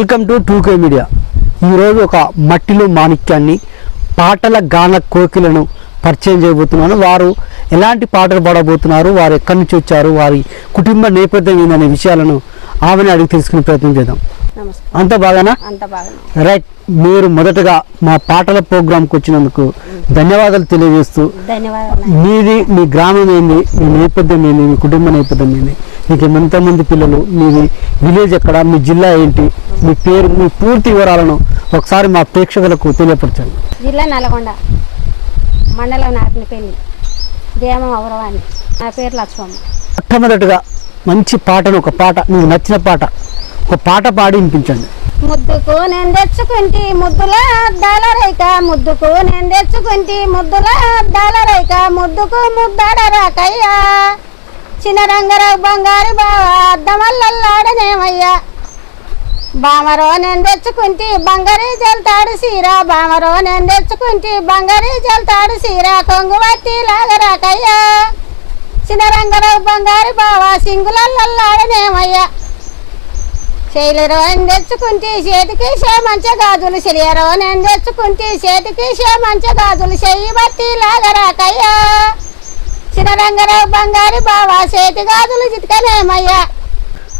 Welcome to 2K media. ఈరోజు ఒక మట్టిలో మాణిక్యాన్ని పాటల గాన కోకిలను పరిచయం చేయబోతున్నాను. వారు ఎలాంటి పాటలు పాడబోతున్నారు, వారు ఎక్కడి నుంచి వచ్చారు, వారి కుటుంబ నేపథ్యం ఏందనే విషయాలను ఆమెను అడిగి తెలుసుకునే ప్రయత్నం చేద్దాం. అంత బాగానా? రైట్. మీరు మొదటగా మా పాటల ప్రోగ్రాంకి వచ్చినందుకు ధన్యవాదాలు తెలియజేస్తూ, మీది మీ గ్రామం ఏంది, మీ నేపథ్యం ఏంది, మీ కుటుంబ నేపథ్యం ఏంది, మీకు ఎంతమంది పిల్లలు, మీది విలేజ్ ఎక్కడ, మీ జిల్లా ఏంటి, మీ పేరు, మీ పూర్తి వివరాలను ఒకసారి మా ప్రేక్షకులకు తెలియపరచండి. జిల్లా నల్గొండ, మండలం నాకినపల్లి, దేవం ఔరవాణి. నా పేరు లక్ష్మమ్మ. మొట్టమొదటిగా మంచి పాటను, ఒక పాట మీకు నచ్చిన పాట ఒక పాట పాడి వినిపించండి. ముద్దుకు నేను తెచ్చుకుంటే ముద్దుల అద్దాల రేఖ, ముద్దుకు నేను తెచ్చుకుంటే ముద్దుల అద్దాల రేఖ, ముద్దుకు ముద్దాడ రాకయ్యా, చిన్న రంగరావు బంగారు బావ అద్దమల్లల్లాడనేమయ్యా, బామరో నేను తెచ్చుకుంటే బంగారీ జల్తాడు సీర, బామరో నేను తెచ్చుకుంటే బంగారీ జల్తాడు సీర, కొంగు పట్టి లాగరాకయ్యా, చిన్న రంగరావు బంగారు బావ సింగులల్లల్లాడనేమయ్యా, శైలరో నేను తెచ్చుకుంటే చేతికి మంచ గాజులు, శరియరో నేను తెచ్చుకుంటే చేతికి మంచ గాజులు, చెయ్యి బట్టి లాగరాకయ్యా, చిన్న రంగరావు బంగారు బావ చేతి గాజులు చితకనేమయ్యా.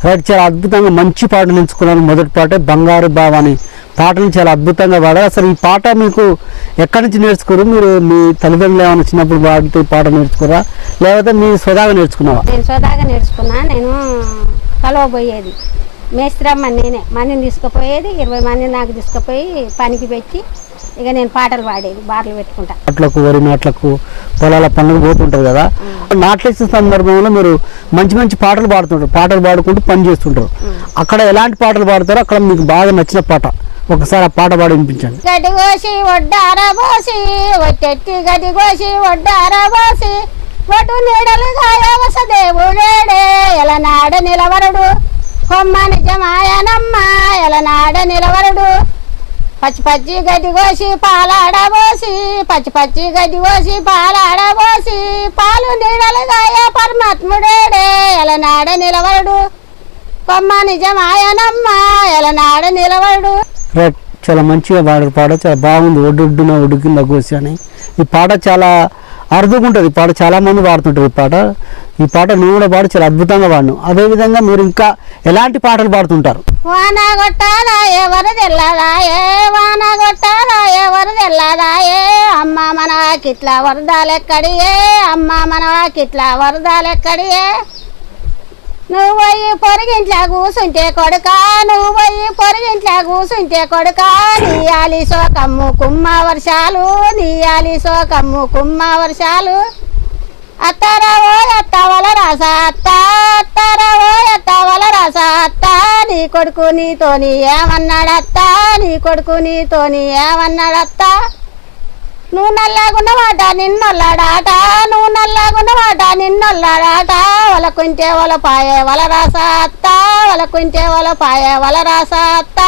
రైట్. చాలా అద్భుతంగా మంచి పాటలు ఎంచుకున్నాను. మొదటి పాటే బంగారు బావ అని పాటను చాలా అద్భుతంగా పాడారు. అసలు ఈ పాట మీకు ఎక్కడి నుంచి నేర్చుకోరు? మీరు మీ తల్లిదండ్రులు ఏమైనా చిన్నప్పుడు పాడితే పాట నేర్చుకోరా, లేకపోతే మీ స్వదాగా నేర్చుకున్నావా? నేను స్వదాగా నేర్చుకున్నా. నేను కలవబోయేది మేస్త్రమ్మ, నేనే మందిని తీసుకుపోయేది, 20 మందిని నాకు తీసుకుపోయి పనికి పెట్టి ఇక నేను పాటలు పాడేది, బాటలు పెట్టుకుంటా. నాట్లకు, వరి నాట్లకు, పొలాల పనులకు పోతుంటారు కదా. నాట్లేసిన సందర్భంలో మీరు మంచి మంచి పాటలు పాడుతుంటారు, పాటలు పాడుకుంటూ పని చేస్తుంటారు. అక్కడ ఎలాంటి పాటలు పాడతారో అక్కడ మీకు బాగా నచ్చిన పాట ఒకసారి ఆ పాట పాడి వినిపించండి. గడ్డి కోసి ఒడ్డారా పోసి, ఒట్టెట్టి గడ్డి కోసి ఒడ్డారా పోసి, ఒడ్డు నీడలు గాయవస దేవుడేడే, ఎలనాడ నిలవరుడు కొమ్మ నిజమాయనమ్మ, ఎలనాడ నిలవరుడు, పచ్చి పచ్చి గడ్డి కోసి పాలాడబోసి, పచ్చి పచ్చి గడ్డి కోసి పాలాడబోసి, పాలు నీడలు గాయ పరమాత్ముడేడే, ఎలనాడ నిలవరుడు కొమ్మ నిజమాయనమ్మ, ఎలనాడ నిలవరుడు. రైట్. చాలా మంచిగా పాడారు. పాట చాలా బాగుంది. ఒడ్డున ఒడ్డు కింద కోసి అని ఈ పాట చాలా అరుదుగా ఉంటుంది. ఈ పాట చాలా మంది పాడుతుంటారు. ఈ పాట నువ్వు కూడా పాడు చాలా అద్భుతంగా పాడు. అదేవిధంగా మీరు ఇంకా ఎలాంటి పాటలు పాడుతుంటారు? వాన కొట్టాలా ఎవరు తెల్లదాయే, వాన కొట్టాలా ఎవరు తెల్లదాయే, అమ్మ మనకిట్లా వరదాలెక్కడియే, అమ్మ మనకిట్లా వరదాలెక్కడియే, నువ్వు పోయి పొరిగింట్లా కూసుంటే కొడుకా, నువ్వు పోయి పొరిగింట్లా కూసుంటే కొడుకా, నీయాలి సోకమ్ము కుమ్మ వర్షాలు, నీయాలి సోకమ్ము కుమ్మ వర్షాలు, అత్తారావో ఎత్తవల రాస అత్త, అత్తారావో ఎత్తవల రాస అత్త, నీ కొడుకు నీతోని ఏమన్నాడత్త, నీ కొడుకు నీతోని ఏమన్నాడత్త, నువ్వు నల్లాగున్నవాట నిన్నొల్లాడాట, నువ్వు నల్లాగున్నవాట నిన్నొల్లాడాట, వలకుంటే వలపాయే వల రాస అత్త, వలకుంటే వలపాయే వల రాస అత్త,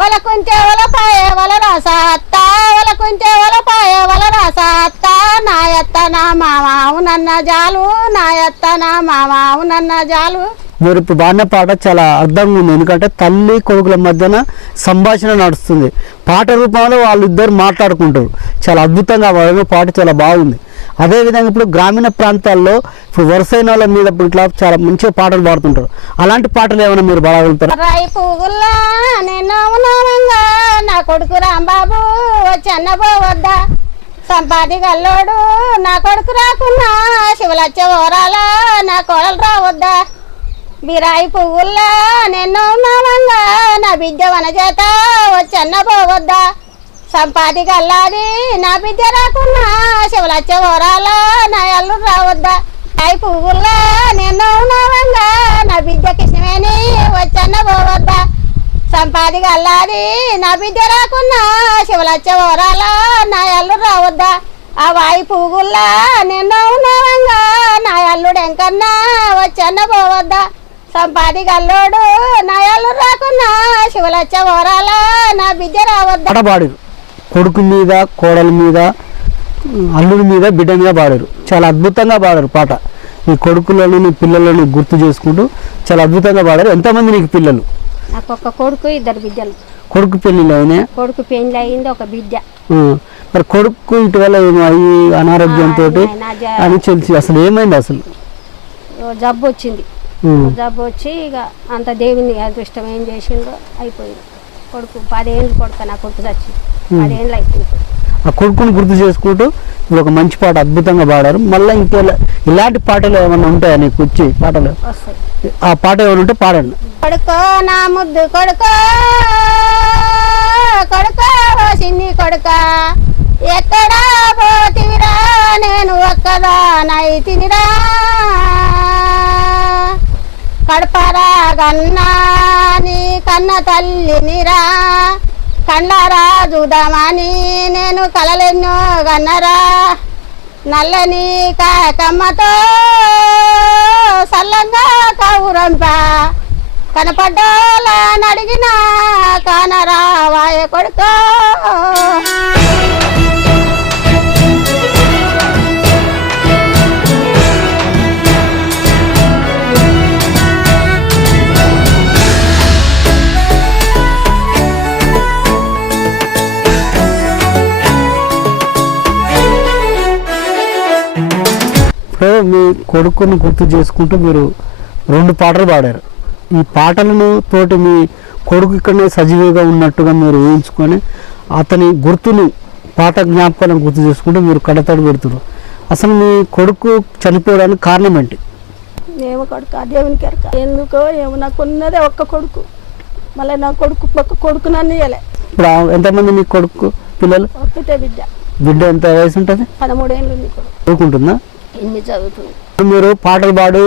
వలకుంటే వలపాయే వల రాస అత్త, వలకుంటే వలపాయే వల రాస అత్త, నా ఎత్త నా మామ అవునన్న జాలు, నా ఎత్త నా మామ అవునన్న జాలు. మీరు ఇప్పుడు పాడిన పాట చాలా అర్థంగా ఉంది. ఎందుకంటే తల్లి కొడుకుల మధ్యన సంభాషణ నడుస్తుంది. పాట రూపంలో వాళ్ళిద్దరు మాట్లాడుకుంటారు. చాలా అద్భుతంగా పాడిన పాట చాలా బాగుంది. అదేవిధంగా ఇప్పుడు గ్రామీణ ప్రాంతాల్లో ఇప్పుడు వరుసైన వాళ్ళ మీద ఇప్పుడు ఇట్లా చాలా మంచిగా పాటలు పాడుతుంటారు. అలాంటి పాటలు ఏమైనా మీరు పాడగలుగుతారు? రాయి పువ్వుల్లా నేను ఉన్నానంగా, నా కొడుకు రాంబాబు వచ్చన్న పోవద్దా, సంపాది గల్లోడు నా కొడుకు రాకున్నా, శివలచ్చ ఓరాలా నా కోడలు రావద్దా, బిరాయి పువ్వుల్లా నిన్ను ఉన్నామంగా, నా బిడ్డ వన చేత వచ్చన్న పోవద్దా, సంపాది గల్లాది నా బిడ్డ రాకున్నా, శివలచ్చ ఓరాలా నా అల్లు రావద్దా, రాయి పువ్వుల్లా నిన్ను ఉన్నామంగా, నా బిడ్డకి ఇష్టమేని వచ్చన్న పోవద్దా, సంపాది గల్లాది నా బిడ్డ రాకున్నా, శివలచ్చ ఓరాలా నా అల్లు రావద్దా, ఆ వాయి పువ్వుల్లా నిన్ను ఉన్నామంగా, నా అల్లుడు ఎంకన్నా వచ్చన్న పోవద్దా, సంపాది గల్లోడు నా అల్లు రాకున్నా, శివలచ్చ ఓరాలా నా బిడ్డ రావద్దా. పాట పాడారు. కొడుకు మీద, కోడల మీద, అల్లుడి మీద, బిడ్డ మీద పాడారు. చాలా అద్భుతంగా పాడారు పాట. ఈ కొడుకులను నీ పిల్లలను గుర్తు చేసుకుంటూ చాలా అద్భుతంగా పాడారు. ఎంతమంది నీకు పిల్లలు? నాకు ఒక కొడుకు ఇద్దరు బిడ్డలు. కొడుకు పెళ్ళిళ్ళు అయినా? కొడుకు పెళ్లి అయింది, ఒక బిడ్డ. మరి కొడుకు ఇటీవల ఏమో అయ్యి అనారోగ్యంతో అని తెలిసి అసలు ఏమైంది? అసలు జబ్బు వచ్చింది. జబ్బు వచ్చి ఇక అంత దేవుని అదృష్టం ఏం చేసిందో అయిపోయింది. కొడుకు 10 ఏళ్ళు కొడుకు, నా కొడుకు చచ్చి 10 ఏళ్ళు అయిపోయింది. ఆ కొడుకుని గుర్తు చేసుకుంటూ ఇప్పుడు ఒక మంచి పాట అద్భుతంగా పాడారు. మళ్ళీ ఇంకా ఇలాంటి పాటలు ఏమైనా ఉంటాయా నీకు వచ్చి పాటలు? వస్తాయి. ఆ పాట ఏమైనా ఉంటే పాడండి. కొడుకో నా ముద్దు కొడుకో, కొడుకో చిన్ని కొడుక, ఎక్కడా పోతివిరా నేను ఒక్కదానైతినిరా, కడపరా గన్నా నీ కన్న తల్లినిరా, కండ్లరా చూద్దామని నేను కలలెన్నో గన్నరా, నల్లని కాకమ్మతో సల్లంగా కౌరంపా, కనపడ్డోలా నడిగిన కానరా వాయ కొడుకో. మీ కొడుకుని గుర్తు చేసుకుంటూ మీరు 2 పాటలు పాడారు. ఈ పాటలను తోటి మీ కొడుకు ఇక్కడనే సజీవంగా ఉన్నట్టుగా మీరు ఊహించుకొని అతని గుర్తును, పాట జ్ఞాపకాలను గుర్తు చేసుకుంటూ మీరు కడతడు పెడుతున్నారు. అసలు మీ కొడుకు చనిపోవడానికి కారణం ఏంటి? ఏమో కొడుకు దేవునికి ఎరక, ఎందుకో ఏమో నాకు ఉన్నదే ఒక్క కొడుకు, మళ్ళీ నా కొడుకు నన్ను ఇయ్యలే. ఇప్పుడు ఎంతమంది మీ కొడుకు పిల్లలు? ఒక్కటే బిడ్డ. బిడ్డ ఎంత వయసు ఉంటుంది? 13 ఏళ్ళు ఉంది. చదువుకుంటుందా? ఎన్ని చదువుతుంది. మీరు పాటలు పాడి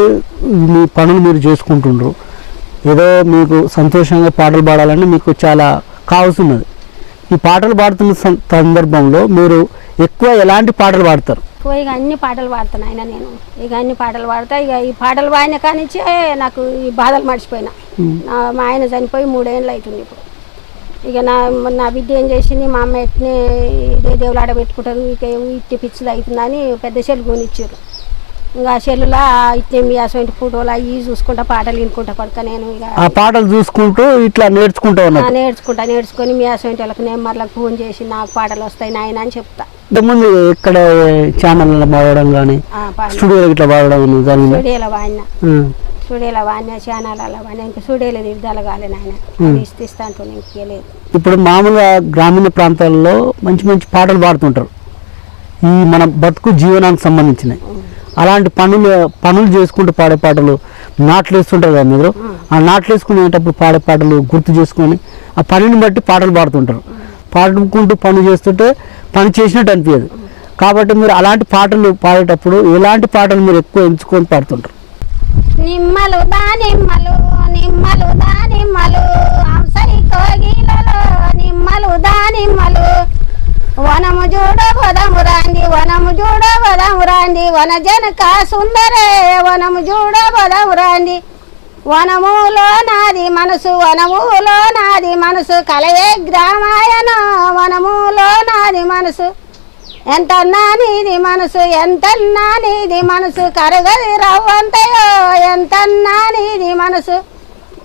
మీ పనులు మీరు చేసుకుంటుండ్రు, ఏదో మీకు సంతోషంగా పాటలు పాడాలని మీకు చాలా కావాల్సినది. ఈ పాటలు పాడుతున్న సందర్భంలో మీరు ఎక్కువ ఎలాంటి పాటలు పాడతారు? ఇక అన్ని పాటలు పాడతాను ఆయన, నేను ఇక అన్ని పాటలు పాడతా. ఇక ఈ పాటలు పాడిన కానించే నాకు ఈ బాధలు మర్చిపోయినా. మా ఆయన చనిపోయి 3 ఏళ్ళు అవుతుంది ఇప్పుడు. ఇక నా బిడ్డ ఏం చేసింది, మా అమ్మ ఎట్నే దేవుడు ఆడబెట్టుకుంటారు, ఇక ఇట్టి పిచ్చిది అవుతుందని పెద్ద సెల్ కొనిచ్చారు. ఇంకా సెల్లులా ఇట్టే మీ అసలు ఫోటోలు అవి చూసుకుంటా పాటలు వినుకుంటా కొడుక. నేను ఇక ఆ పాటలు చూసుకుంటూ ఇట్లా నేర్చుకొని మీ అసలు వాళ్ళకి నేను మరలా ఫోన్ చేసి నాకు పాటలు వస్తాయి నాయన అని చెప్తా. ఇంతకుముందు ఇక్కడ ఛానల్ పాడడం కానీ స్టూడియోలో ఇట్లా పాడడం స్టూడియోలో వాడినా ఛానల్ అలా వాడినా, ఇంకా స్టూడియోలో దిద్దాలు కాలే నాయన, ఇస్తా అంటూ ఇంకేలేదు. ఇప్పుడు మామూలుగా గ్రామీణ ప్రాంతాల్లో మంచి మంచి పాటలు పాడుతుంటారు, ఈ మన బతుకు జీవనానికి సంబంధించినవి. అలాంటి పనులు చేసుకుంటూ పాడే పాటలు, నాట్లు వేస్తుంటారు కదా మీరు, ఆ నాట్లు వేసుకునేటప్పుడు పాడే పాటలు గుర్తు చేసుకొని ఆ పనిని బట్టి పాటలు పాడుతుంటారు. పాడుకుంటూ పని చేస్తుంటే పని చేసినట్టు అనిపించదు. కాబట్టి మీరు అలాంటి పాటలు పాడేటప్పుడు ఎలాంటి పాటలు మీరు ఎక్కువ ఎంచుకొని పాడుతుంటారు? నిమ్మలు దానిమ్మలు, నిమ్మలు దానిమ్మలు, అంసై కోగిలలో నిమ్మలు దానిమ్మలు, వనము చూడ వదము రాండి, వనము చూడ వదము రాండి, వన జనక సుందరే వనము చూడ వదము రాండి, వనములో నాది మనసు, వనములో నాది మనసు, కలయే గ్రామాయన వనములో నాది మనసు, ఎంతన్నా నీది మనసు, ఎంతన్నా నీది మనసు, కరగది రవ్వంతయో ఎంతన్నా నీది మనసు,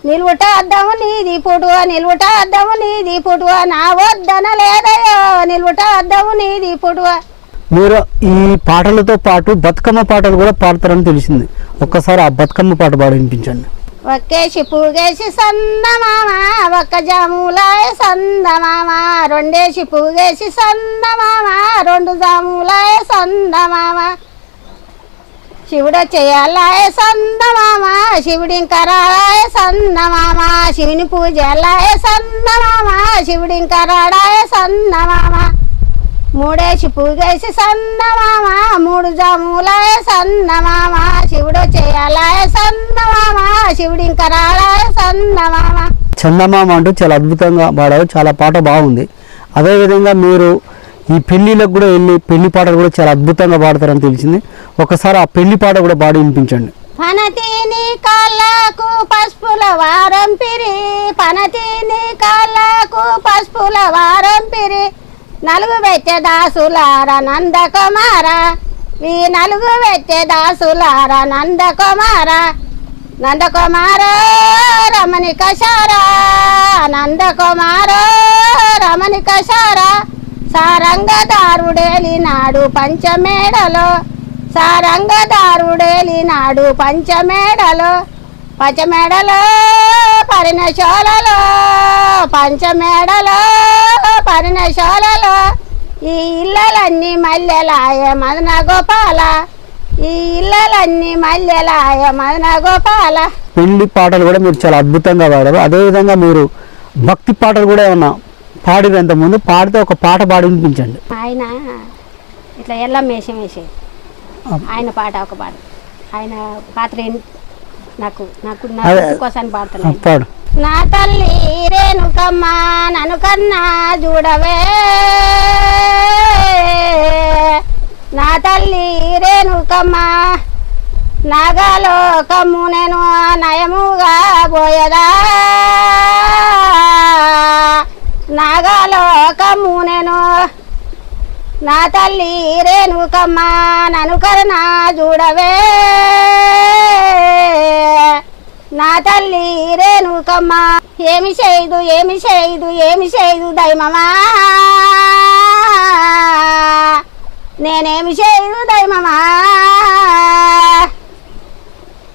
నిలువుట అద్దము నీది పుటువ, నిలువుట అద్దము నీది పుటువ, నా వద్దన లేదయో నిలువుట అద్దము నీది పుటువ. మీరు ఈ పాటలతో పాటు బతుకమ్మ పాటలు కూడా పాడతారని తెలిసింది. ఒక్కసారి ఆ బతుకమ్మ పాట పాడి వినిపించండి. ఒక్కేసి పూగేసి సందమామ, ఒక్క జాములాయ సందమామ, రెండేసి పూగేసి సందమామ, 2 జాములాయ సందమామ, శివుడు చేయాలాయ సందమామ, శివుడి కరాడాయ సందమామ, శివుని పూజలాయ సందమామ, శివుడి కరాడాయ సందమామ, 3 పూగేసి సందమామ, 3 జాములాయ సందమామ, శివుడు చేయాలాయ సందమామ, శివుడి కరాడాయ సందమామ. చందమామ అంటూ చాలా అద్భుతంగా పాడారు, చాలా పాట బాగుంది. అదేవిధంగా మీరు ఈ పెళ్లిలకు కూడా వెళ్ళి పెళ్లి పాటలు కూడా చాలా అద్భుతంగా పాడతారని తెలిసింది. ఒకసారి ఆ పెళ్లి పాట కూడా పాడి వినిపించండి. పనతీని కాళ్ళకు పసుపుల వారంపిరి, పనతీని కాళ్ళకు పసుపుల వారంపిరి, 4 పెట్టె దాసులార నందకుమార, ఈ 4 పెట్టె దాసులార నందకుమార, నందకుమారో రమణి కశారా నందకుమారో రమణి కశారా సారంగదారుడేలినాడు పంచమేడలో సారంగదారుడేలినాడు పంచమేడలో పంచమేడలో పరిణశోలలో పంచమేడలో పరిణశోలలో ఈ ఇళ్ళలన్నీ మల్లెలాయ మదన గోపాల ఈ ఇళ్ళలన్నీ మల్లెలాయ మదన గోపాల. పెళ్లి పాటలు కూడా మీరు చాలా అద్భుతంగా పాడారు. అదేవిధంగా మీరు భక్తి పాటలు కూడా ఏమన్నా పాడిన ముందు పాడితే ఒక పాట పాడి వినిపించండి. ఆయన ఇట్లా ఎల్లం వేషం వేసేది ఆయన పాట ఒక పాట ఆయన పాత్ర నాకు నాకు నా కోసం పాడుతున్నాను. పాడు. నా తల్లి రేణుకమ్మ నన్ను కన్నా చూడవే నా తల్లి రేణుకమ్మ నాగలోకము నేను నయముగా పోయదా నాగలోకము నేను నా తల్లి రేణుకమ్మ నన్ను కన్నా చూడవే నా తల్లి రేణుకమ్మ ఏమి చేయదు ఏమి చేయదు ఏమి చేయదు దైమమా నేనేమి చేయదు దైమమా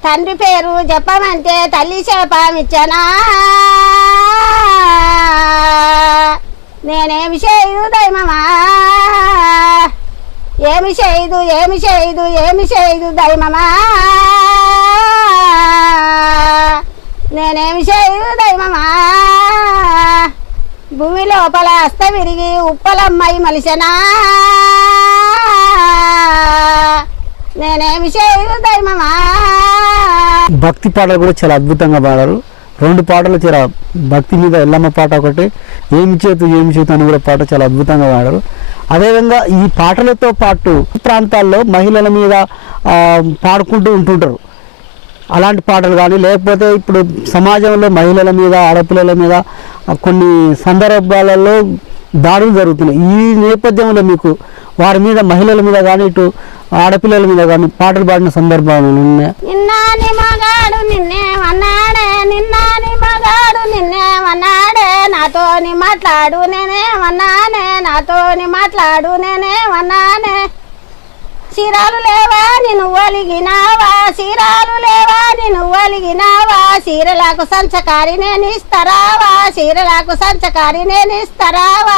తండ్రి పేరు చెప్పమంటే తల్లి శాపమిచ్చనా నేనేమి చేయదు దైమమా ఏమి చేయదు ఏమి చేయదు ఏమి చేయదు దైమమా నేనేమి చేయదు దైమమా భూమి లోపల అస్త విరిగి ఉప్పలమ్మాయి మలిసనా నేనేమి చేయదు దైమమా. భక్తి పాటలు కూడా చాలా అద్భుతంగా పాడారు. 2 పాటలు చాలా భక్తి మీద ఎల్లమ్మ పాట ఒకటి ఏమి చేతు అని కూడా పాట చాలా అద్భుతంగా పాడారు. అదేవిధంగా ఈ పాటలతో పాటు ప్రాంతాల్లో మహిళల మీద పాడుకుంటూ ఉంటుంటారు. అలాంటి పాటలు కానీ లేకపోతే ఇప్పుడు సమాజంలో మహిళల మీద ఆడపిల్లల మీద కొన్ని సందర్భాలలో దాడులు జరుగుతున్నాయి. ఈ నేపథ్యంలో మీకు వారి మీద మహిళల మీద కానీ ఇటు ఆడపిల్లల మీద కానీ పాటలు పాడిన సందర్భాలు ఉన్నాయి. నిన్నాని మగాడు నిన్నేమన్నాడే నిన్నాని మగాడు నిన్నేమన్నాడే నాతోని మాట్లాడు నేనేమన్నానే నాతోని మాట్లాడు నేనేమన్నానే చీరాలు లేవా నిన్ను ఒలిగినావా చీరాలు లేవా నిన్ను ఒలిగినావా చీరలకు సంచకారి నేను ఇస్తరావా చీరలకు సంచకారి నేను ఇస్తరావా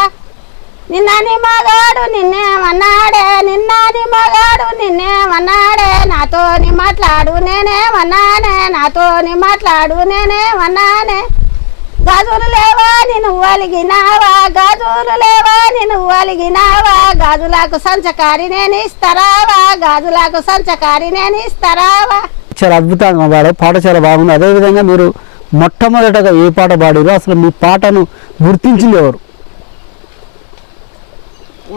నిన్నని మగాడు నిన్నేమన్నాడే నిన్నని మగాడు నిన్నేమన్నాడే నాతోని మాట్లాడు నేనేమన్నానే నాతోని మాట్లాడు నేనేమన్నానే గాజులు లేవా నిన్ను ఒలిగినావా గాజులు లేవా నిన్ను ఒలిగినావా గాజులకు సంచకారి నేను ఇస్తరావా గాజులకు సంచకారి నేను ఇస్తరావా. చాలా అద్భుతంగా పాడారు. పాట చాలా బాగుంది. అదేవిధంగా మీరు మొట్టమొదటగా ఏ పాట పాడారో అసలు మీ పాటను గుర్తించింది ఎవరు?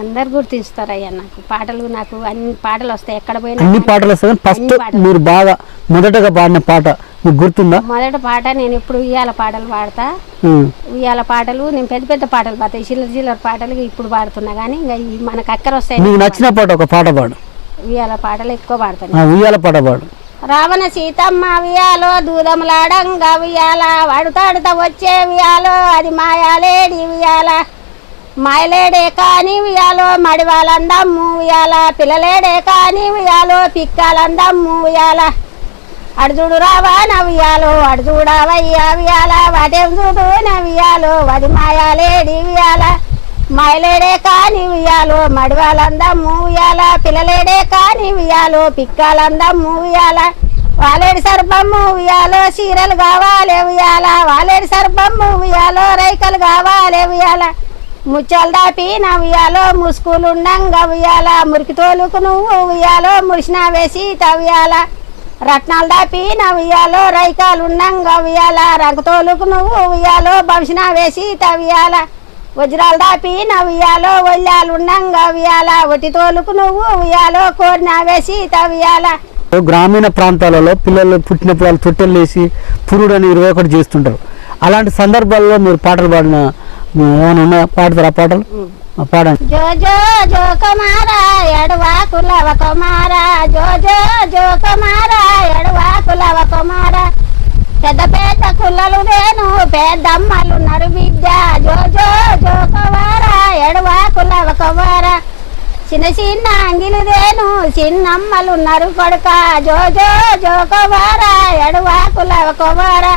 అందరు గుర్తిస్తారయ్యా నాకు పాటలు నాకు అన్ని పాటలు వస్తాయి ఎక్కడ పోయినా అన్ని పాటలు వస్తాయి. ఫస్ట్ మీరు బాగా మొదటగా పాడిన పాట మీకు గుర్తుందా? మొదటి పాట నేను ఇప్పుడు ఉయ్యాల పాటలు పాడతా ఉయ్యాల పాటలు నేను పెద్ద పెద్ద పాటలు పాడతాయి చిల్లర చిల్లర పాటలు ఇప్పుడు పాడుతున్నా కానీ ఇంకా మనకు అక్కర వస్తాయి. మీకు నచ్చిన పాట ఒక పాట పాడు. ఉయ్యాల పాటలు ఎక్కువ పాడతాను. ఉయ్యాల పాట పాడు. రావణ సీతమ్మ వియాలో దూదములాడంగా వియాల వాడుతాడుతా వచ్చే వియాలో అది మాయాలేడి వియాల మాయలేడే కాని వియాలో మడివాలందమ్ము వియాల పిల్లలేడే కాని వియాలో పిక్కాలందమ్ము వియాల అడుజుడు రావా నవ్వియాలో అడుజుడావయ్యా వియాల వాటేం చూడు నవ్వియాలో వది మాయాలేడి వియాల మాయలేడే కాని వియాలో మడివాలందమ్ము వియాల పిల్లలేడే కాని వియాలో పిక్కాలందమ్ము వియాల వాలేడి సర్పమ్ము వియాలో చీరలు కావాలే వియాల వాలేడి సర్పమ్ము వియాలో రైకలు కావాలే వియాల ముచ్చలు దాపి నవ్వియాలో ముసుకులుండంగా వియాల మురికి తోలుకు నువ్వు వియాలో మురిసిన వేసి తవ్వియాల రత్నాలు దాపి నవ్వియాలో రైకాలుండంగా వియాల రంగు తోలుకు నువ్వు వియాలో భవిష్న వేసి తవ్వియాల వజ్రాలు దాపి నవ్వియాలో ఒళ్ళాలుండంగా వియాల ఒట్టి తోలుకు నువ్వు వియాలో కోరిన వేసి తవ్వియాల. గ్రామీణ ప్రాంతాలలో పిల్లలు పుట్టినప్పుడు వాళ్ళు తొట్టెలు వేసి పురుడు అని 21 చేస్తుంటారు. అలాంటి సందర్భాల్లో మీరు పాటలు పాడిన ఏమైనా ఉన్నాయా? పాడతారా పాటలు? పాడండి. జో జో జో కుమారా ఎడవా కులవ కుమారా జో జో జో కుమారా ఎడవా కులవ కుమారా పెద్ద పెద్ద కుల్లలు నేను పెద్దమ్మలున్నారు బిడ్డ జో జో జో కుమారా ఎడవా కులవ కుమారా చిన్న చిన్న అంగిలు దేను చిన్నమ్మలున్నారు కొడుక జో జో జో కుమారా ఎడవా కులవ కుమారా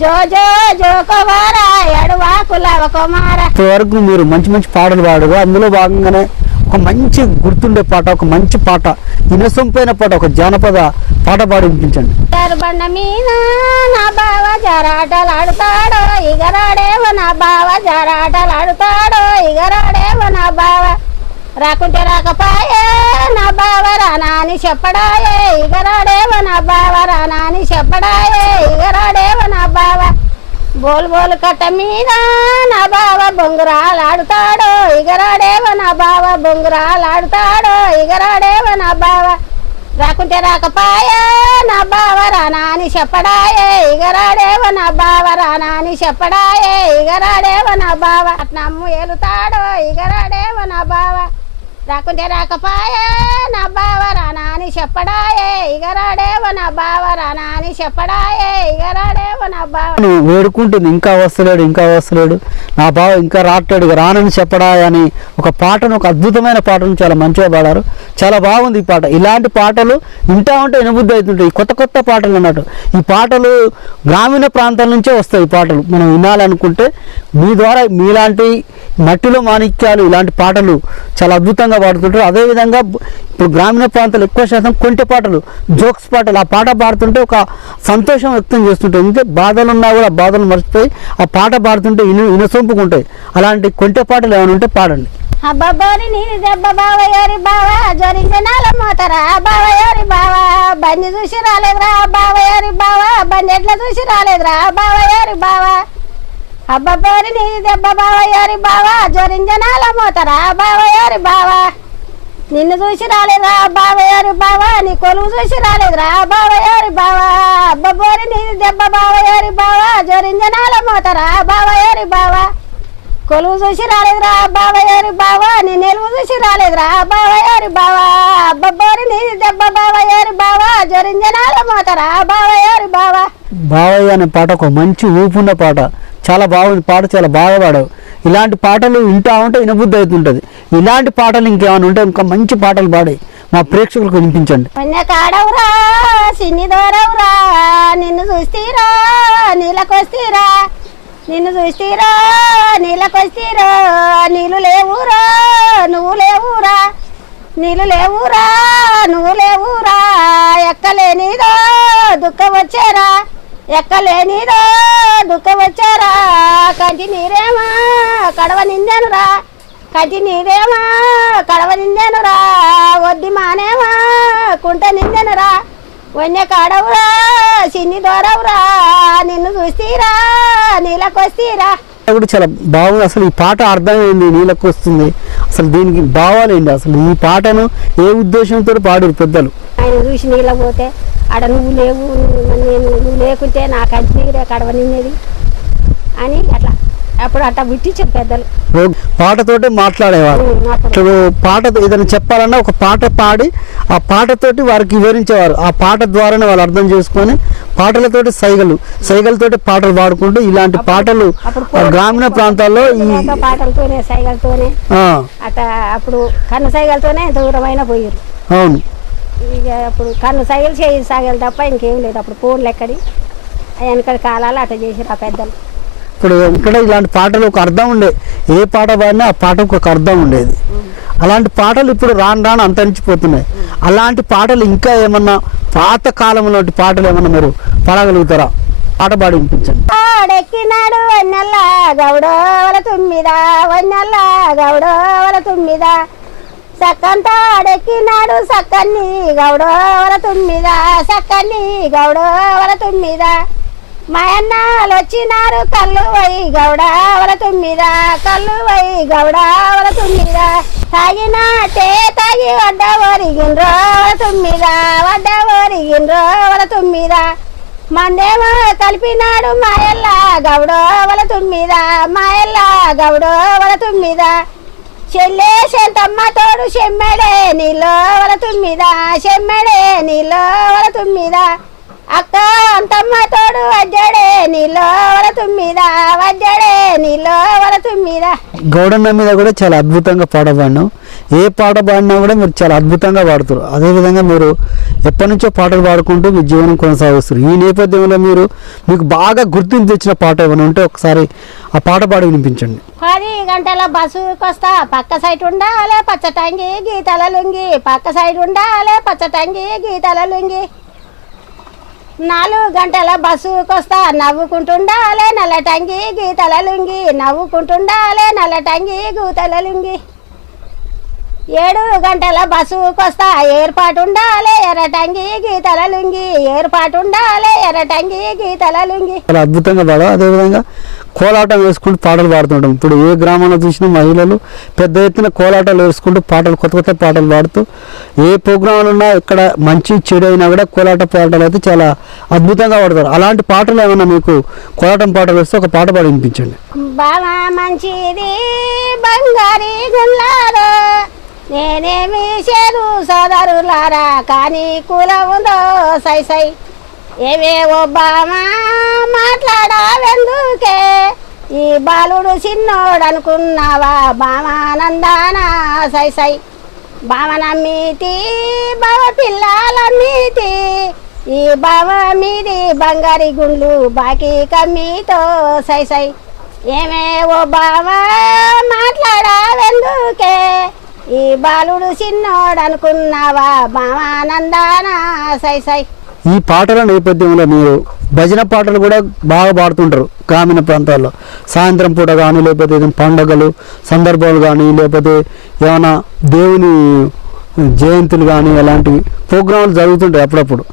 జో జో జో కుమారా ఎడవా కులవ కుమారా. ఇప్పటి వరకు మీరు మంచి మంచి పాటలు పాడరు, అందులో భాగంగానే ఒక మంచి గుర్తుండే పాట, ఒక మంచి పాట, ఇనసొంపైన పాట, ఒక జానపద పాట పాడి వినిపించండి. బండ మీద నా బావ జారాటలాడుతాడో ఇగరాడేవో నా బావ జారాటలాడుతాడో ఇగరాడేవో నా బావ రాకుంటే రాకపాయే నా బావ రానాని చెప్పడాయే ఇగరాడేవో నా బావ రానాని చెప్పడాయే ఇగరాడేవో నా బావ బోలు బోలు కట్ట మీద నా బావ బొంగురాలాడుతాడో ఇగరాడేవో నా బావ బొంగురాలాడుతాడో ఇగరాడేవో నా బావ రాకుంటే రాకపాయే నా బావ రానాని చెప్పడాయే ఇగరాడేవో నా బావ రానాని చెప్పడాయే ఇగరాడేవో నా బావ అట్నమ్ము ఏలుతాడో ఇగరాడేవో నా బావ రాకుంటే రాకపాయే నా బావ రానాని చెప్పడాయే ఇగరాడేవో నా బావ రానాని చెప్పడాయే ఇగరాడేవో నా బావ. నువ్వు వేడుకుంటుంది ఇంకా వస్తలేడు నా బావ ఇంకా రాట్లేడు ఇక రానని చెప్పడా అని ఒక పాటను, ఒక అద్భుతమైన పాటను చాలా మంచిగా పాడారు. చాలా బాగుంది ఈ పాట. ఇలాంటి పాటలు వింటా ఉంటే వినబుద్ధి అవుతుంటాయి. కొత్త పాటలు అన్నట్టు ఈ పాటలు గ్రామీణ ప్రాంతాల నుంచే వస్తాయి. ఈ పాటలు మనం వినాలనుకుంటే మీ ద్వారా మీలాంటి మట్టిలో మాణిక్యాలు ఇలాంటి పాటలు చాలా అద్భుతంగా పాడుతుంటారు. అదేవిధంగా ఇప్పుడు గ్రామీణ ప్రాంతాలు ఎక్కువ శాతం కొంటె పాటలు, జోక్స్ పాటలు, ఆ పాట పాడుతుంటే ఒక సంతోషం వ్యక్తం చేస్తుంటాయి. ఇంకా బాధలు ఉన్నా కూడా ఆ బాధలు మర్చిపోయి ఆ పాట పాడుతుంటే ఇనసొంపుకుంటాయి. అలాంటి కొంటె పాటలు ఏమైనా ఉంటే పాడండి. అబ్బబ్బోరి నీరు దెబ్బ బావయోరి బావ జోరింజనాల మోతరా బావయోరి బావ బండి చూసి రాలేదురా బావయోరి బావ బండి ఎట్లా చూసి రాలేదురా బావయోరి బావ అబ్బబ్బోరి నీరు దెబ్బ బావయోరి బావ జోరింజనాల మోతరా బావయోరి బావ నిన్ను చూసి రాలేదురా బావయోరి బావ నీ కొలువు చూసి రాలేదురా బావయోరి బావ అబ్బబ్బోరి నీరు దెబ్బ బావయోరి బావ జోరింజనాల మోతరా బావయోరి బావ కొలువు చూసి రాలేదురా బావయోరి బావ నీ నిలువు చూసి రాలేదురా బావయోరి బావ అబ్బబ్బోరి నీ దెబ్బ బావయోరి బావ జరింజనాల మోతరా బావయోరి బావ. బావయ్య అనే పాట ఒక మంచి ఊపున్న పాట, చాలా బాగుంది పాట, చాలా బాగా పాడావు. ఇలాంటి పాటలు వింటా ఉంటే వినబుద్ధి అవుతుంటుంది. ఇలాంటి పాటలు ఇంకేమైనా ఉంటే ఇంకా మంచి పాటలు పాడి మా ప్రేక్షకులకు వినిపించండి. కాడవురా సిన్ని దోరవురా నిన్ను చూస్తీరా నీళ్ళకొస్తీరా నిన్ను చూస్తీరా నీళ్ళకొస్తీరా నీళ్ళు లేవురా నువ్వు లేవురా నీళ్ళు లేవురా నువ్వు లేవురా ఎక్కలేనిదో దుఃఖం వచ్చారా ఎక్కలేనిదో దుఃఖం వచ్చారా కంటి నీరేమా కడవ నిందెనురా కంటి నీరేమా కడవ నిందెనురా వడ్డి మానేమా కుంట నిందెనురా వన్య కాడవురా చిన్ని దోరవురా నిన్ను చూస్తీరా నీళ్ళకొస్తీరా కూడా చాలా బాగుంది. అసలు ఈ పాట అర్థమైంది, నీళ్ళకు వస్తుంది. అసలు దీనికి భావాలేండి? అసలు ఈ పాటను ఏ ఉద్దేశంతో పాడారు పెద్దలు? ఆయన చూసి నీళ్ళ పోతే ఆడ నువ్వు లేవు నువ్వు లేకుంటే నా కంటి నీరే కడవ నిన్నది అని అట్లా అప్పుడు అట్లా విట్టించారు పెద్దలు. పాటతోటి మాట్లాడేవారు. ఇప్పుడు పాట ఏదైనా చెప్పాలన్నా ఒక పాట పాడి ఆ పాటతోటి వారికి వివరించేవారు. ఆ పాట ద్వారానే వాళ్ళు అర్థం చేసుకొని పాటలతోటి సైగలతోటి పాటలు పాడుకుంటూ ఇలాంటి పాటలు గ్రామీణ ప్రాంతాల్లో పాటలతోనే సైగలతోనే అట్లా అప్పుడు కన్ను సైగలతోనే దూరమైన పోయారు. అవును, ఇక అప్పుడు కన్ను సైగలు చేయి సాగలు తప్ప ఇంకేం లేదు. అప్పుడు ఫోన్లు ఎక్కడి వెనకడి కాలాలు అట్లా చేసారు ఆ పెద్దలు. ఇప్పుడు ఇక్కడ ఇలాంటి పాటలు ఒక అర్థం ఉండే, ఏ పాట పాడినా ఆ పాటకు ఒక అర్థం ఉండేది. అలాంటి పాటలు ఇప్పుడు రాను అంతరించిపోతున్నాయి. అలాంటి పాటలు ఇంకా ఏమన్నా పాత కాలంలో పాటలు ఏమన్నా మీరు పాడగలుగుతారా? పాట పాడి వినిపించండి. పాడెక్కినాడు వన్నెల్ల గౌడోవల తుమ్మిదా వన్నెల్ల గౌడోవల తుమ్మిదా సక్కంతాడెక్కినాడు సక్కన్ని గౌడోవల తుమ్మిదా సక్కన్ని గౌడోవల తుమ్మిదా మాయన్నాలు వచ్చినారు కళ్ళు వై గౌడవల తుమ్మిదా కళ్ళు వై గౌడవల తుమ్మిదా తాగినాటే తాగి వడ్డ ఒరిగిన్రోవల తుమ్మిదా వడ్డ ఒరిగిన్రోవల తుమ్మిదా మందేమో కలిపినాడు మాయల్ల గౌడవల తుమ్మిదా మాయల్ల గౌడవల తుమ్మిదా చెల్లే సెంతమ్మ తోడు చెమ్మెడే నీలో వల తుమ్మిదా చెమ్మెడే నీలో వల తుమ్మిదా అక్క అంతమ్మ తోడు వజ్జడే నీలో వల తుమ్మిదా వజ్జడే నీలో వల తుమ్మిదా. గౌడన్న మీద కూడా చాలా అద్భుతంగా పాట పాడినాం. ఏ పాట పాడినా కూడా మీరు చాలా అద్భుతంగా పాడుతారు. అదేవిధంగా మీరు ఎప్పటి నుంచో పాటలు పాడుకుంటూ మీ జీవనం కొనసాగిస్తారు. ఈ నేపథ్యంలో మీకు బాగా గుర్తింపు తెచ్చిన పాట ఏమైనా ఉంటే ఒకసారి ఆ పాట పాడి వినిపించండి. 10 గంటల బస్సుకొస్తా పక్క సైడ్ ఉండాలే పచ్చటంగి గీతల లుంగి పక్క సైడ్ ఉండాలే పచ్చటంగి గీతల లుంగి 4 గంటల బస్సుకొస్తా నవ్వుకుంటుండాలే నల్లటంగి గీతల లుంగి నవ్వుకుంటుండాలే నల్లటంగి గీతల లుంగి 7 గంటల బస్సుకొస్తా ఏర్పాటుండాలే ఎర్రటంగి గీతల లుంగి ఏర్పాటుండాలే ఎర్రటంగి గీతల లుంగి. చాలా అద్భుతంగా పాడారు. అదేవిధంగా కోలాటం వేసుకుంటూ పాటలు పాడుతుంటాం. ఇప్పుడు ఏ గ్రామంలో చూసినా మహిళలు పెద్ద ఎత్తున కోలాటాలు వేసుకుంటూ పాటలు కొత్త పాటలు పాడుతూ ఏ ప్రోగ్రాంలు ఉన్నా ఇక్కడ మంచి చెడు అయినా కూడా కోలాట పాటలు అయితే చాలా అద్భుతంగా పాడతారు. అలాంటి పాటలు ఏమన్నా మీకు కోలాటం పాటలు వస్తే ఒక పాట పాడి వినిపించండి. బాగా మంచిది బంగారి గుళ్ళారా నేనేమి చేదు సోదరులారా కానీ కుల ఉందో సై సై ఏవేవో బామా మాట్లాడావెందుకే ఈ బాలుడు చిన్నోడు అనుకున్నావా బామానందానా సై సై బావ నమ్మితి బావ పిల్లలమ్మితి ఈ బావ మీది బంగారి గుండ్లు బాకీ కమ్మితో సై సై ఏమేవో బావా మాట్లాడావెందుకే ఈ బాలుడు చిన్నోడు అనుకున్నావా బామానందానా సై సై. ఈ పాటల నేపథ్యంలో మీరు భజన పాటలు కూడా బాగా పాడుతుంటారు గ్రామీణ ప్రాంతాల్లో. సాయంత్రం పూట కానీ లేకపోతే ఏదైనా పండుగలు సందర్భాలు కానీ లేకపోతే ఏమైనా దేవుని జయంతులు కానీ అలాంటి ప్రోగ్రాంలు జరుగుతుంటాయి అప్పుడప్పుడు.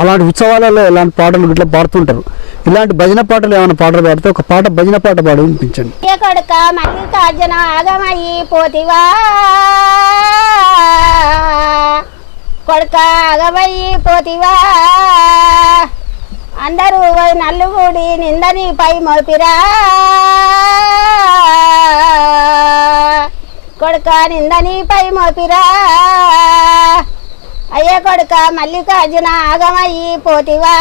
అలాంటి ఉత్సవాలలో ఇలాంటి పాటలు ఇట్లా పాడుతుంటారు. ఇలాంటి భజన పాటలు ఏమైనా పాటలు పాడితే ఒక పాట భజన పాట పాడి వినిపించండి. కొడుక మల్లికార్జున ఆగమయ్యి పోతివా కొడుక ఆగమయ్యి పోతివా అందరూ నల్లుగుడి నిందని పై మోపిరా కొడుక నిందని పై మోపిరా అయ్యే కొడుక మల్లికార్జున ఆగమయ్యి పోతివా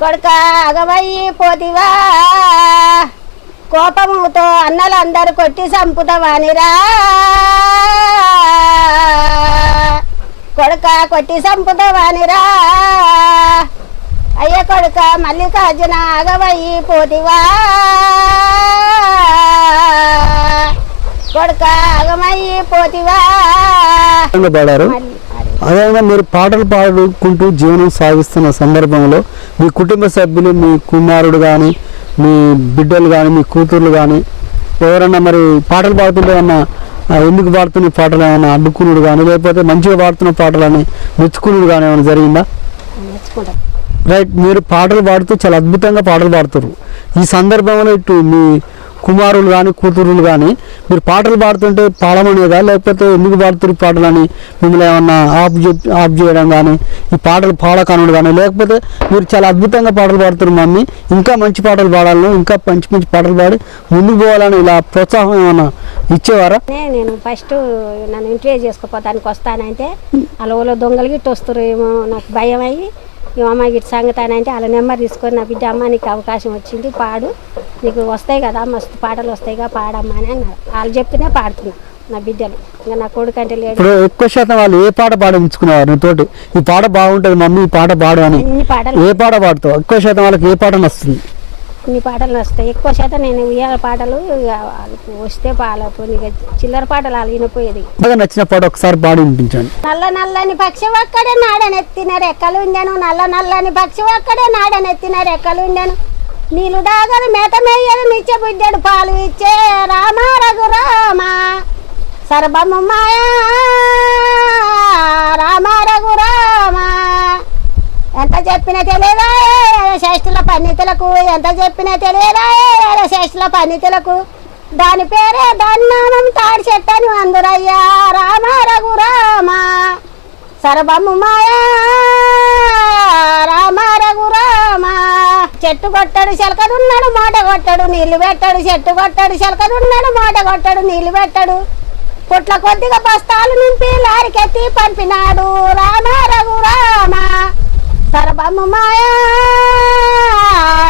కొడుక ఆగమయ్యి పోతివా కోపముతో అన్నలందరూ కొట్టి సంపుతవానిరా కొడుక కొట్టి సంపుతవానిరా అయ్య కొడుక మల్లికార్జున ఆగమయ్యి పోతివా కొడుక ఆగమయ్యి పోతివా పాడారు. అదేవిధంగా మీరు పాటలు పాడుకుంటూ జీవనం సాగిస్తున్న సందర్భంలో మీ కుటుంబ సభ్యులు మీ కుమారుడు కానీ మీ బిడ్డలు కానీ మీ కూతుర్లు కానీ ఎవరన్నా మరి పాటలు పాడుతుంటే ఏమన్నా ఎందుకు పాడుతున్న పాటలు ఏమైనా అడ్డుకునుడు కానీ లేకపోతే మంచిగా పాడుతున్న పాటలు అని మెచ్చుకునుడు కానీ ఏమైనా జరిగిందా? రైట్. మీరు పాటలు పాడుతూ చాలా అద్భుతంగా పాటలు పాడుతారు. ఈ సందర్భంలో ఇటు మీ కుమారులు కానీ కూతురులు కానీ మీరు పాటలు పాడుతుంటే పాడమనేదా లేకపోతే ఎందుకు పాడుతున్నారు పాటలు అని మిమ్మల్ని ఏమన్నా ఆఫ్ చేయడం కానీ ఈ పాటలు పాడకనుడు కానీ లేకపోతే మీరు చాలా అద్భుతంగా పాటలు పాడుతున్నారు మమ్మీ ఇంకా మంచి పాటలు పాడాలను ఇంకా మంచి పాటలు పాడి ముందుకు పోవాలని ఇలా ప్రోత్సాహం ఏమన్నా ఇచ్చేవారా? నేను ఫస్ట్ నన్ను ఇంటర్వ్యూ చేసుకోపోతానికి వస్తానంటే అలా దొంగలు గిట్టు వస్తారు ఏమో నాకు భయం అయ్యి ఈ అమ్మ గిట్టు సంగతి అంటే వాళ్ళ నెంబర్ తీసుకొని నా బిడ్డ అమ్మ నీకు అవకాశం వచ్చింది పాడు నీకు వస్తాయి కదా మస్తు పాటలు వస్తాయిగా పాడమ్మా అని అన్నారు. వాళ్ళు చెప్తేనే పాడుతున్నా నా బిడ్డలు. ఇంకా నా కొడుకు అంటే లేడు. ఇప్పుడు ఎక్కువ శాతం వాళ్ళు ఏ పాట పాడించుకునేవారు నీతోటి ఈ పాట బాగుంటుంది మమ్మీ ఈ పాట పాడు అని ఏ పాట పాడుతావు? ఎక్కువ శాతం వాళ్ళకి ఏ పాట నచ్చుతుంది? ఇన్ని పాటలు వస్తాయి. ఎక్కువ శాతం నేను ఉయ్యాల పాటలు వాళ్ళకి వస్తే పాలతో చిల్లర పాటలు వాళ్ళు వినిపోయేది. బాగా నచ్చిన పాట ఒకసారి పాడి వినిపించండి. నల్ల నల్లని పక్షి ఒక్కడే నాడనెత్తిన రెక్కలు ఉండెను నల్ల నల్లని పక్షి ఒక్కడే నాడనెత్తిన రెక్కలు ఉండెను నీళ్ళు దాగదు మేత మేయదు నిత్య బుద్ధెడు పాలు ఇచ్చే రామ రఘురామ సర్వము మాయా రామ రఘురామ ఎంత చెప్పినా తెలియదా శ్రేష్ఠుల పండితులకు ఎంత చెప్పినా తెలియదా శ్రేష్ఠుల పండితులకు దాని పేరే దాని నామం తాడి చెట్టని అందురయ్యా రామ రఘురామ సర్వము మాయా రామ రఘురామ చెట్టు కొట్టాడు చిలకదున్నాడు మూట కొట్టాడు నీళ్లు పెట్టాడు చెట్టు కొట్టాడు చిలకదున్నాడు మూట కొట్టాడు నీళ్లు పెట్టాడు పుట్ల కొద్దిగా బస్తాలు నింపి లారికెత్తి పంపినాడు రామ రఘురామ సరబమ్మ మాయా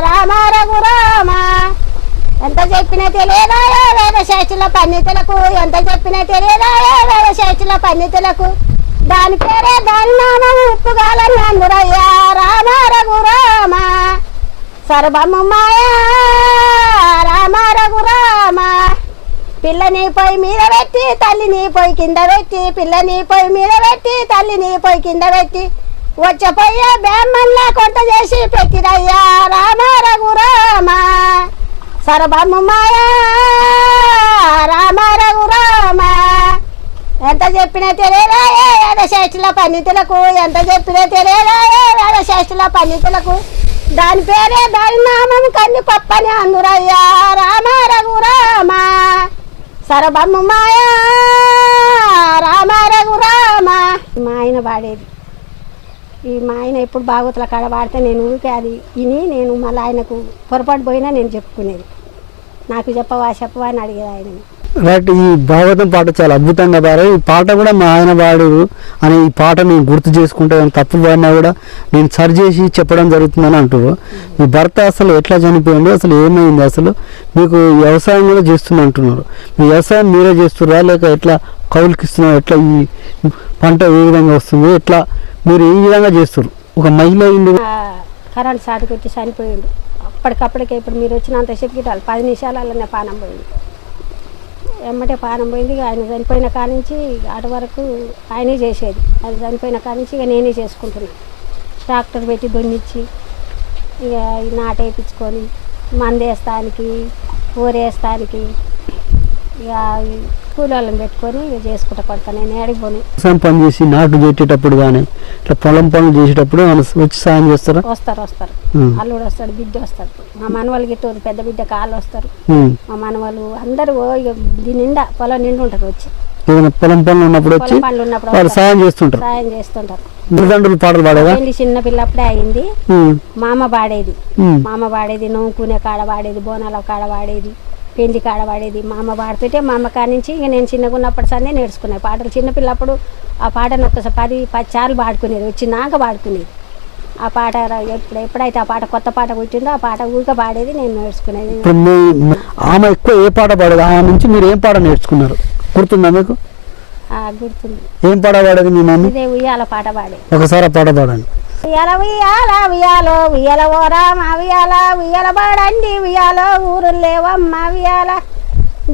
రామ రఘురామ ఎంత చెప్పినా తెలియదాయా వేద శాస్త్రుల పండితులకు ఎంత చెప్పినా తెలియదాయా వేద శాస్త్రుల పండితులకు దాని పేరే దాని నామం ఉప్పుగాలని అందురయ్యా రామ రఘురామ సర్వమ్మ మాయా రామ రఘురామ పిల్లని పొయ్యి మీద పెట్టి తల్లిని పొయ్యి కింద పెట్టి పిల్లని పొయ్యి మీద పెట్టి తల్లిని పొయ్యి కింద పెట్టి వచ్చపోయే బ్రాహ్మణ్లా కొంత చేసి పెట్టిరయ్యా రామ రఘురామ సర్వమ్మ మాయా రామ రఘురామ ఎంత చెప్పినా తెలియదాయే వేదశాస్త్రుల పండితులకు ఎంత చెప్పినా తెలియదాయే వేదశాస్త్రుల పండితులకు దాని పేరే దాని నామం కంది పప్పని అందురయ్యా రామ రఘురామ సర్వమ్మ మాయా రామ రఘురామ మా ఆయన పాడేది ఈ మా ఆయన ఎప్పుడు బాగోతుల కాడ వాడితే నేను ఊరికే అది విని నేను మళ్ళీ ఆయనకు పొరపాటు పోయినా నేను చెప్పుకునేది నాకు చెప్పవా అని అడిగేది ఆయనని రైట్. ఈ భాగవతం పాట చాలా అద్భుతంగా పాడారు. ఈ పాట కూడా మా ఆయన పాడు అని ఈ పాట నేను గుర్తు చేసుకుంటే తప్పులు పాడినా కూడా నేను సరి చేసి చెప్పడం జరుగుతుందని అంటారు. మీ భర్త అసలు ఎట్లా చనిపోయింది, అసలు ఏమైంది, అసలు మీకు వ్యవసాయం కూడా చేస్తున్నా అంటున్నారు. మీ వ్యవసాయం మీరే చేస్తున్నారా లేక ఎట్లా కౌలుకి ఇస్తున్నారు, ఎట్లా ఈ పంట ఏ విధంగా వస్తుంది, ఎట్లా మీరు ఏ విధంగా చేస్తారు? ఒక మహిళ ఇల్లు కరెంట్ షాట్ కొట్టి చనిపోయిండు అప్పటికప్పటికే. ఇప్పుడు మీరు వచ్చినంత చెప్పిటాలు 10 నిమిషాలలోనే పానం పోయింది. ఎమ్మటే పానం పోయింది. ఇక ఆయన చనిపోయిన కానించి అటు వరకు ఆయనే చేసేది. అది చనిపోయిన కానించి ఇక నేనే చేసుకుంటున్నాను. ట్రాక్టర్ పెట్టి దున్నిచ్చి ఇక నాటేపించుకొని మందేస్తానికి ఊరేస్తానికి ఇక కూలోళ్ళని పెట్టుకొని ఇక చేసుకుంటా పడతాను. నేను ఏడికి పోను. వ్యవసాయం పని చేసి నాటు పెట్టేటప్పుడు కానీ ఇట్లా పొలం పనులు చేసేటప్పుడు వచ్చి సాయం చేస్తారా? వస్తారు అల్లుడు వస్తాడు, బిడ్డ వస్తాడు, మా మనవాళ్ళు గిట్ట పెద్ద బిడ్డ కాళ్ళు వస్తారు, మా మనవాళ్ళు అందరూ ఇక దీని నిండా పొలం నిండా ఉంటారు. వచ్చి పొలం పనులు ఉన్నప్పుడు వచ్చి సాయం చేస్తుంటారు. తల్లిదండ్రులు పాటలు పాడేదా? చిన్న పిల్లప్పుడే అయింది. మామ పాడేది నవ్వుకునే కాడ పాడేది, బోనాల కాడ పాడేది, పెళ్లి కాడ పాడేది. మా అమ్మ పాడుతుంటే మా అమ్మ కానించి ఇక నేను చిన్నగా ఉన్నప్పటి సందే నేర్చుకున్నాను పాటలు. చిన్నపిల్లప్పుడు ఆ పాటను ఒకసారి 10 సార్లు పాడుకునేది, వచ్చినాక పాడుకునేది. ఆ పాట ఎప్పుడైతే ఆ పాట కొత్త పాట పుట్టిందో ఆ పాట ఊరిక పాడేది, నేను నేర్చుకునేది. ఆమె ఎక్కువ ఏ పాట పాడేది? ఆమె నుంచి మీరు ఏం పాట నేర్చుకున్నారు గుర్తుందా మీకు? గుర్తుంది. ఏం పాట పాడేది మీ మమ్మీ? ఇదే ఉయ్యాల పాట పాడేది. ఒకసారి ఆ పాట పాడండి. ఉయ్యాల ఉయ్యాల ఉయ్యాలో ఉయ్యాల ఓ రామ ఉయ్యాల ఉయ్యాల పాడండి ఉయ్యాలో ఊరు లేవమ్మ ఉయ్యాల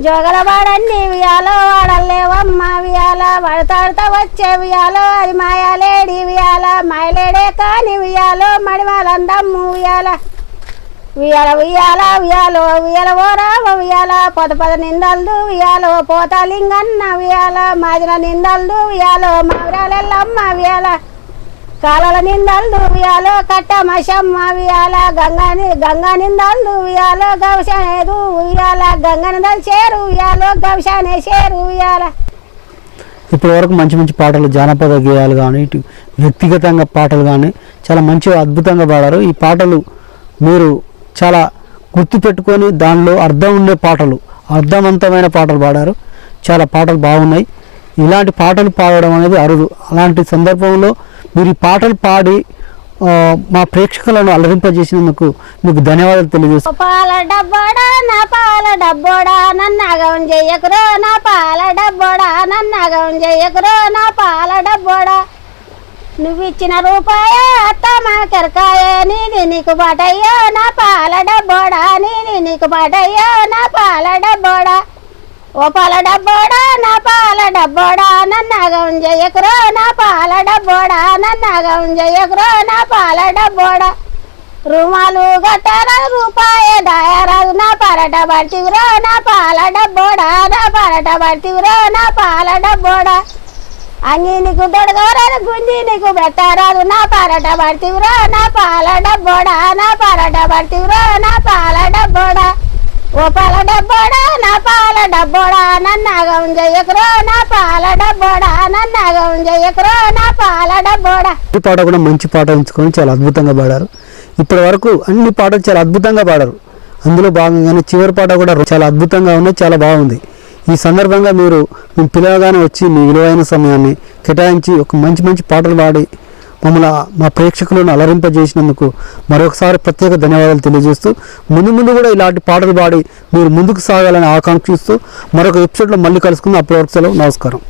జోగల పాడండి ఉయ్యాలో వాడలేవమ్మ ఉయ్యాల పడతాడుతా వచ్చే ఉయ్యాలో అది మాయాలేడి ఉయ్యాల మాయలేడే కాని ఉయ్యాలో మడిమాలందమ్ము ఉయ్యాల ఉయ్యాల ఉయ్యాల ఉయ్యాలో ఉయ్యాల ఓ రామ ఉయ్యాల పొద నిందల్దు ఉయ్యాలో పోతాలింగన్న ఉయ్యాల మాదిన నిందల్దు ఉయ్యాలో మావిరాలెల్లమ్మ ఉయ్యాల కాలల నిందల్దు ఉయ్యాలో కట్ట మషమ్మ ఉయ్యాల గంగా నిందల్దు ఉయ్యాలో గవశానేదు ఉయ్యాల గంగ నిందలు చేరు ఉయ్యాలో గవశానే చేరు ఉయ్యాల. ఇప్పటి వరకు మంచి మంచి పాటలు, జానపద గేయాలు కానీ ఇటు వ్యక్తిగతంగా పాటలు కానీ చాలా మంచిగా అద్భుతంగా పాడారు. ఈ పాటలు మీరు చాలా గుర్తుపెట్టుకొని దానిలో అర్థం ఉండే పాటలు, అర్థవంతమైన పాటలు పాడారు. చాలా పాటలు బాగున్నాయి. ఇలాంటి పాటలు పాడడం అనేది అరుదు. అలాంటి సందర్భంలో మీరు ఈ పాటలు పాడి మా ప్రేక్షకులను అలరింపజేసినందుకు మీకు ధన్యవాదాలు తెలియజేస్తాను. పాల డబ్బోడా నా పాల డబ్బోడా నన్నగం చెయ్యకురో నా పాల డబ్బోడా నన్నగం చెయ్యకురో నా పాల డబ్బోడా నువ్విచ్చిన రూపాయే అత్త మా కెరకాయే నీది నీకు బాటయ్యో నా పాల డబ్బోడా నీది నీకు బాటయ్యో నా పాల డబ్బోడా ఓ పాల డబ్బోడా నా పాల డబ్బోడా నన్నగం చెయ్యకురో నా పాల డబ్బోడా నన్నగం చెయ్యకురో నా పాల డబ్బోడా రుమాలు గట్టరాదు రూపాయే దాయరాదు నా పరట పడితివురో నా పాల డబ్బోడా నా పరట పడితివురో నా పాల డబ్బోడా అంగి నీకు దొడగరాదు గుంజి నీకు పెట్టరాదు నా పరట పడితివురో నా పాల డబ్బోడా నా పరట పడితివురో నా పాల డబ్బోడా ఓ పాల డబ్బోడా నా పాల డబ్బోడా నన్నగం చెయ్యకురో నా పాల డబ్బోడా నన్నగం చెయ్యకురో నా పాల డబ్బోడా. ఈ పాట కూడా మంచి పాట ఎంచుకొని చాలా అద్భుతంగా పాడారు. ఇప్పటి వరకు అన్ని పాటలు చాలా అద్భుతంగా పాడారు. అందులో భాగంగానే చివరి పాట కూడా చాలా అద్భుతంగా ఉన్నది, చాలా బాగుంది. ఈ సందర్భంగా మీరు మేము పిలవగానే వచ్చి మీ విలువైన సమయాన్ని కేటాయించి ఒక మంచి మంచి పాటలు పాడి మమ్మల్ని మా ప్రేక్షకులను అలరింపజేసినందుకు మరొకసారి ప్రత్యేక ధన్యవాదాలు తెలియజేస్తూ ముందు ముందు కూడా ఇలాంటి పాటలు పాడి మీరు ముందుకు సాగాలని ఆకాంక్షిస్తూ మరొక ఎపిసోడ్లో మళ్ళీ కలుసుకుందాం. అప్పటి వరకు సెలవు. నమస్కారం.